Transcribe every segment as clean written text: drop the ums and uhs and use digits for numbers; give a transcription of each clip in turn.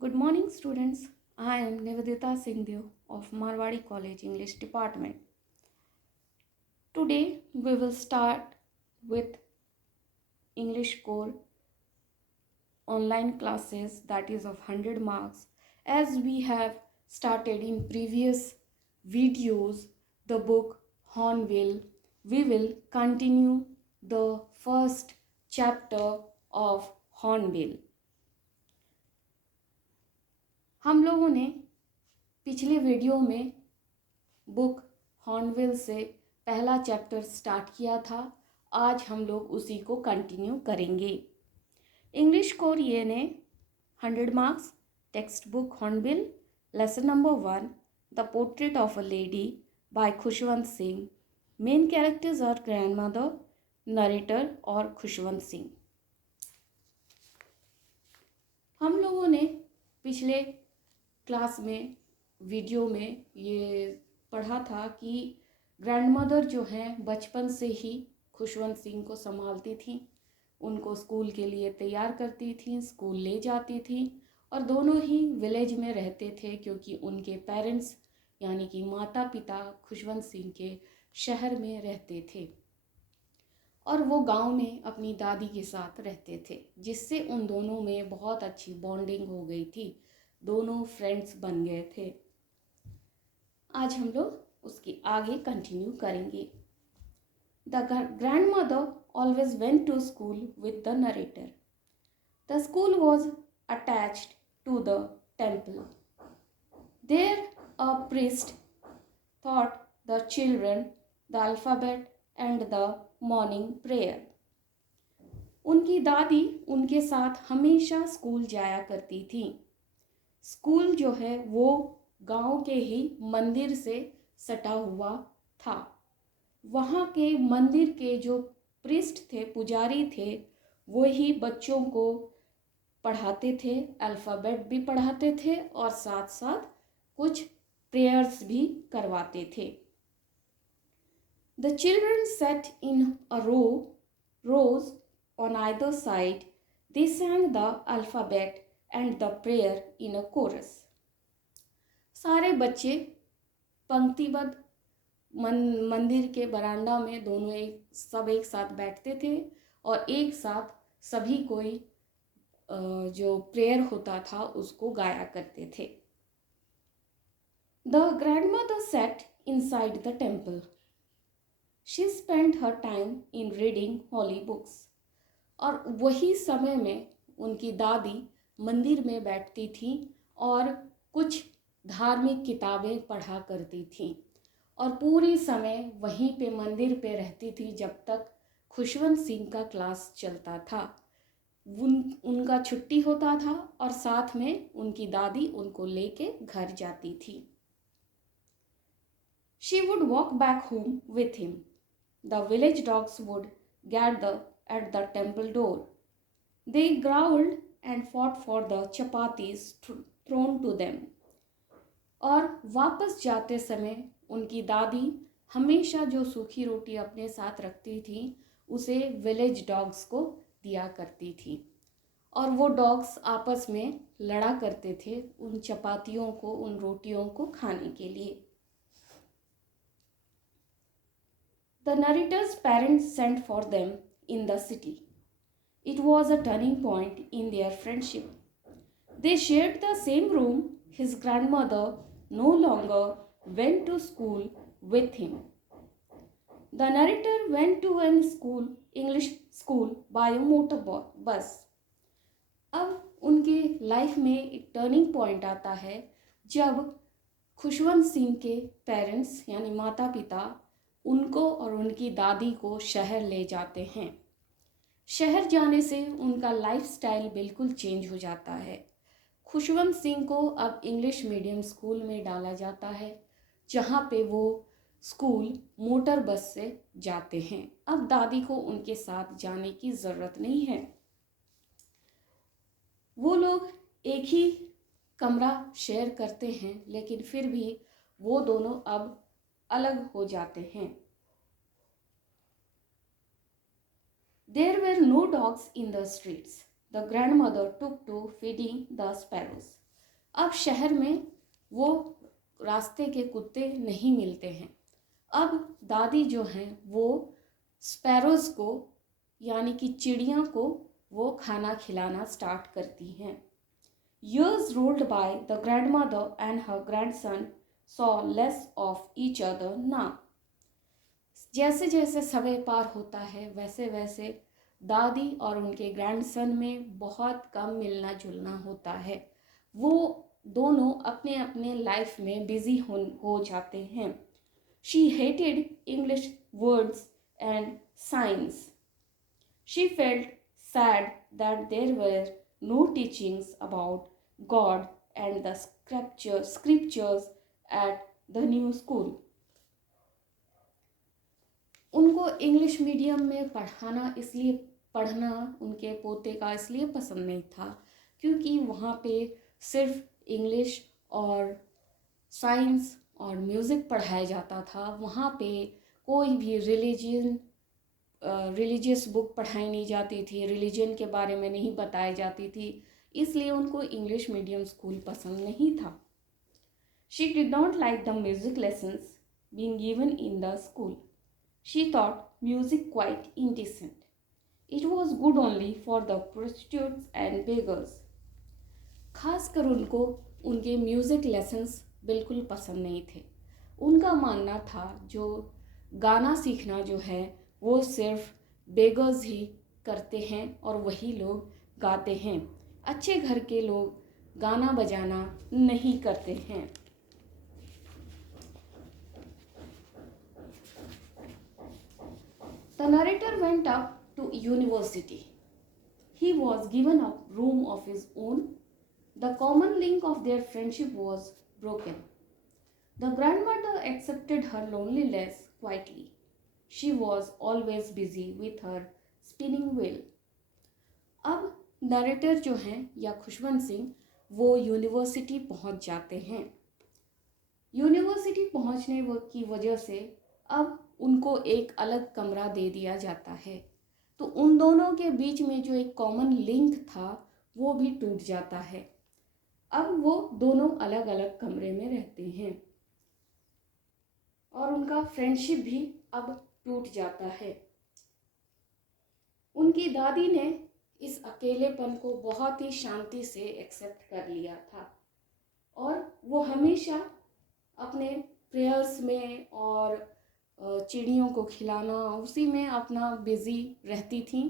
Good morning, students. I am Nivedita Singhdeo of Marwadi College English Department. Today we will start with English core online classes that is of 100 marks. As we have started in previous videos the book Hornbill, we will continue the first chapter of Hornbill. हम लोगों ने पिछले video में book hornbill से पहला chapter start किया था। आज हम लोग उसी को कंटिन्यू करेंगे। इंग्लिश कोर ये ने 100 marks textbook Hornbill lesson number 1 the portrait of a lady by Khushwant Singh. Main characters are grandmother, narrator और खुशवंत सिंह। हम लोगों ने पिछले क्लास में वीडियो में ये पढ़ा था कि ग्रैंडमदर जो हैं बचपन से ही खुशवंत सिंह को संभालती थी, उनको स्कूल के लिए तैयार करती थी, स्कूल ले जाती थी और दोनों ही विलेज में रहते थे क्योंकि उनके पेरेंट्स यानी कि माता पिता खुशवंत सिंह के शहर में रहते थे और वो गांव में अपनी दादी के साथ रहते थे, जिससे उन दोनों में बहुत अच्छी बॉन्डिंग हो गई थी। दोनों फ्रेंड्स बन गए थे। आज हम लोग उसकी आगे कंटिन्यू करेंगे। The grandmother always went to school with the narrator. The school was attached to the temple. There a priest taught the children the alphabet and the morning prayer. उनकी दादी उनके साथ हमेशा स्कूल जाया करती थी। स्कूल जो है वो गांव के ही मंदिर से सटा हुआ था। वहाँ के मंदिर के जो प्रीस्ट थे, पुजारी थे, वो ही बच्चों को पढ़ाते थे, अल्फ़ाबेट भी पढ़ाते थे और साथ साथ कुछ प्रेयर्स भी करवाते थे। The children sat in a rows on either side. They sang the alphabet and the prayer in a chorus. सारे बच्चे पंक्तिबद्ध मंदिर के बरामदा में दोनों सब एक साथ बैठते थे और एक साथ सभी कोई जो प्रेयर होता था उसको गाया करते थे। The grandmother sat inside the temple. She spent her time in reading holy books. और वही समय में उनकी दादी मंदिर में बैठती थी और कुछ धार्मिक किताबें पढ़ा करती थी और पूरी समय वहीं पे मंदिर पे रहती थी जब तक खुशवंत सिंह का क्लास चलता था। उनका छुट्टी होता था और साथ में उनकी दादी उनको लेके घर जाती थी। She would walk back home with him. The village dogs would gather at the temple door. They growled and fought for the chapatis thrown to them. और वापस जाते समय उनकी दादी हमेशा जो सूखी रोटी अपने साथ रखती थी उसे विलेज डॉग्स को दिया करती थी और वो डॉग्स आपस में लड़ा करते थे उन चपातियों को, उन रोटियों को खाने के लिए। The narrator's parents sent for them in the city. It was a turning point in their friendship. They shared the same room. His grandmother no longer went to school with him. The narrator went to an English school by a motor bus. अब उनके life में एक turning point आता है जब खुशवंत सिंह के parents यानी माता पिता उनको और उनकी दादी को शहर ले जाते हैं। शहर जाने से उनका लाइफस्टाइल बिल्कुल चेंज हो जाता है। खुशवंत सिंह को अब इंग्लिश मीडियम स्कूल में डाला जाता है जहाँ पे वो स्कूल मोटर बस से जाते हैं। अब दादी को उनके साथ जाने की ज़रूरत नहीं है। वो लोग एक ही कमरा शेयर करते हैं लेकिन फिर भी वो दोनों अब अलग हो जाते हैं। There were no dogs in the streets. The grandmother took to feeding the sparrows. अब शहर में वो रास्ते के कुत्ते नहीं मिलते हैं। अब दादी जो हैं वो स्पैरोज़ को यानी कि चिड़िया को वो खाना खिलाना स्टार्ट करती हैं। Years rolled by, the grandmother and her grandson saw less of each other now. जैसे जैसे समय पार होता है वैसे वैसे दादी और उनके ग्रैंडसन में बहुत कम मिलना जुलना होता है। वो दोनों अपने अपने लाइफ में बिजी हो जाते हैं। She hated English words and signs. She felt sad that there were no teachings about God and the scriptures at the new school. उनको इंग्लिश मीडियम में पढ़ना उनके पोते का इसलिए पसंद नहीं था क्योंकि वहाँ पे सिर्फ इंग्लिश और साइंस और म्यूज़िक पढ़ाया जाता था। वहाँ पे कोई भी रिलीजियस बुक पढ़ाई नहीं जाती थी, रिलीजन के बारे में नहीं बताई जाती थी, इसलिए उनको इंग्लिश मीडियम स्कूल पसंद नहीं था। She did not like the music lessons being given in the school. She thought music quite indecent. It was good only for the prostitutes and beggars. खासकर उनको उनके म्यूज़िक लेसन्स बिल्कुल पसंद नहीं थे। उनका मानना था जो गाना सीखना जो है वो सिर्फ बेगर्स ही करते हैं और वही लोग गाते हैं। अच्छे घर के लोग गाना बजाना नहीं करते हैं। The narrator went up to university. He was given a room of his own. The common link of their friendship was broken. The grandmother accepted her loneliness quietly. She was always busy with her spinning wheel. अब narrator जो हैं या खुशवंत सिंह वो university पहुंच जाते हैं। University पहुंचने की वजह से अब उनको एक अलग कमरा दे दिया जाता है, तो उन दोनों के बीच में जो एक कॉमन लिंक था वो भी टूट जाता है। अब वो दोनों अलग अलग कमरे में रहते हैं और उनका फ्रेंडशिप भी अब टूट जाता है। उनकी दादी ने इस अकेलेपन को बहुत ही शांति से एक्सेप्ट कर लिया था और वो हमेशा अपने प्रेयर्स में और चिड़ियों को खिलाना उसी में अपना बिजी रहती थी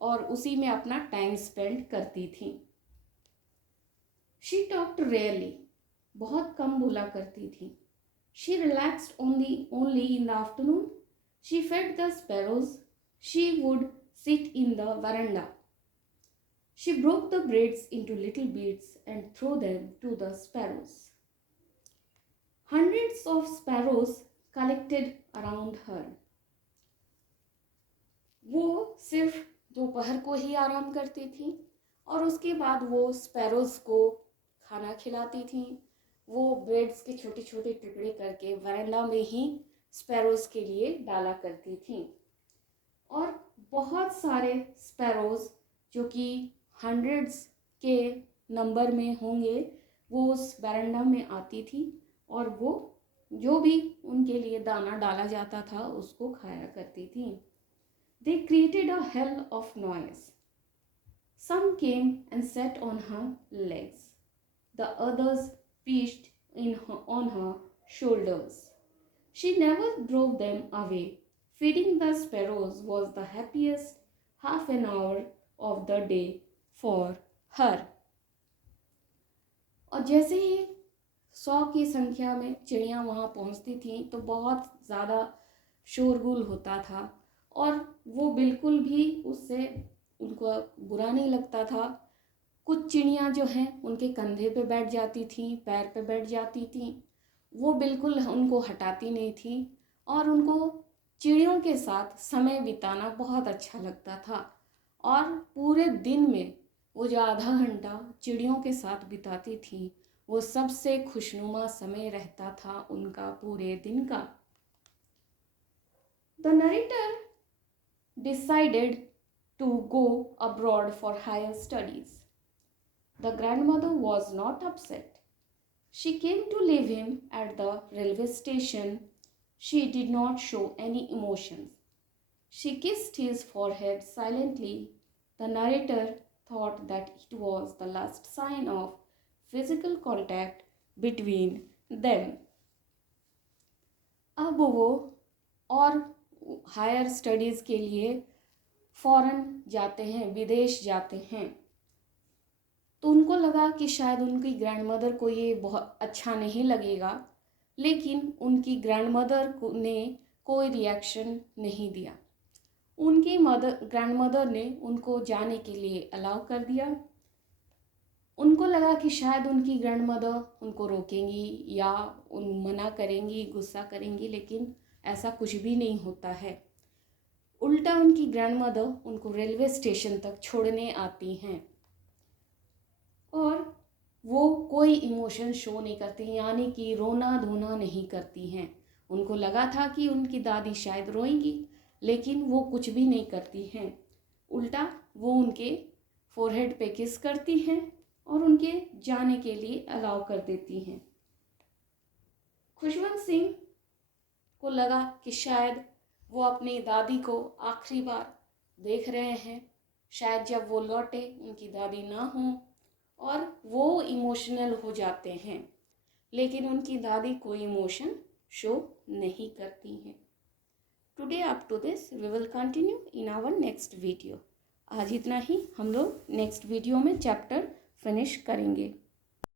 और उसी में अपना टाइम स्पेंड करती थी। शी टॉक्ड रेयरली, बहुत कम बोला करती थी। She relaxed only in the afternoon. She fed the sparrows. She would sit in the veranda. She broke the braids into little beads and threw them to the sparrows. Hundreds of sparrows collected around her. वो सिर्फ दोपहर को ही आराम करती थी और उसके बाद वो स्पैरोज को खाना खिलाती थी। वो ब्रेड्स के छोटे छोटे टुकड़े करके वरांडा में ही स्पैरोज के लिए डाला करती थी और बहुत सारे स्पैरोज जो कि हंड्रेड्स के नंबर में होंगे वो उस वरांडा में आती थी और वो जो भी उनके लिए दाना डाला जाता था उसको खाया करती थी। They created a hell of noise. Some came and sat on her legs. The others perched on her shoulders. She never drove them away. Feeding the sparrows was the happiest half an hour of the day for her. और जैसे ही 100 की संख्या में चिड़ियाँ वहाँ पहुँचती थीं तो बहुत ज़्यादा शोरगुल होता था और वो बिल्कुल भी उससे उनको बुरा नहीं लगता था। कुछ चिड़ियाँ जो हैं उनके कंधे पे बैठ जाती थीं, पैर पे बैठ जाती थीं, वो बिल्कुल उनको हटाती नहीं थी और उनको चिड़ियों के साथ समय बिताना बहुत अच्छा लगता था और पूरे दिन में वो जो आधा घंटा चिड़ियों के साथ बिताती थी वो सबसे खुशनुमा समय रहता था उनका पूरे दिन का। The narrator decided to go abroad for higher studies. The grandmother was not upset. She came to leave him at the railway station. She did not show any emotions. She kissed his forehead silently. The narrator thought that it was the last sign of physical contact between them. अब वो और higher studies के लिए foreign जाते हैं, विदेश जाते हैं। तो उनको लगा कि शायद उनकी ग्रैंडमदर को ये बहुत अच्छा नहीं लगेगा, लेकिन उनकी ग्रैंडमदर ने कोई रिएक्शन नहीं दिया। उनकी ग्रैंडमदर ने उनको जाने के लिए अलाउ कर दिया। उनको लगा कि शायद उनकी ग्रैंडमदर उनको रोकेंगी या मना करेंगी, गुस्सा करेंगी, लेकिन ऐसा कुछ भी नहीं होता है। उल्टा उनकी ग्रैंडमदर उनको रेलवे स्टेशन तक छोड़ने आती हैं और वो कोई इमोशन शो नहीं करती, यानी कि रोना धोना नहीं करती हैं। उनको लगा था कि उनकी दादी शायद रोएंगी, लेकिन वो कुछ भी नहीं करती हैं। उल्टा वो उनके फोरहेड पे किस करती हैं और उनके जाने के लिए अलाउ कर देती हैं। खुशवंत सिंह को लगा कि शायद वो अपनी दादी को आखिरी बार देख रहे हैं, शायद जब वो लौटे उनकी दादी ना हो, और वो इमोशनल हो जाते हैं, लेकिन उनकी दादी कोई इमोशन शो नहीं करती हैं। Today up to this we will continue in our next video. आज इतना ही, हम लोग नेक्स्ट वीडियो में चैप्टर फिनिश करेंगे।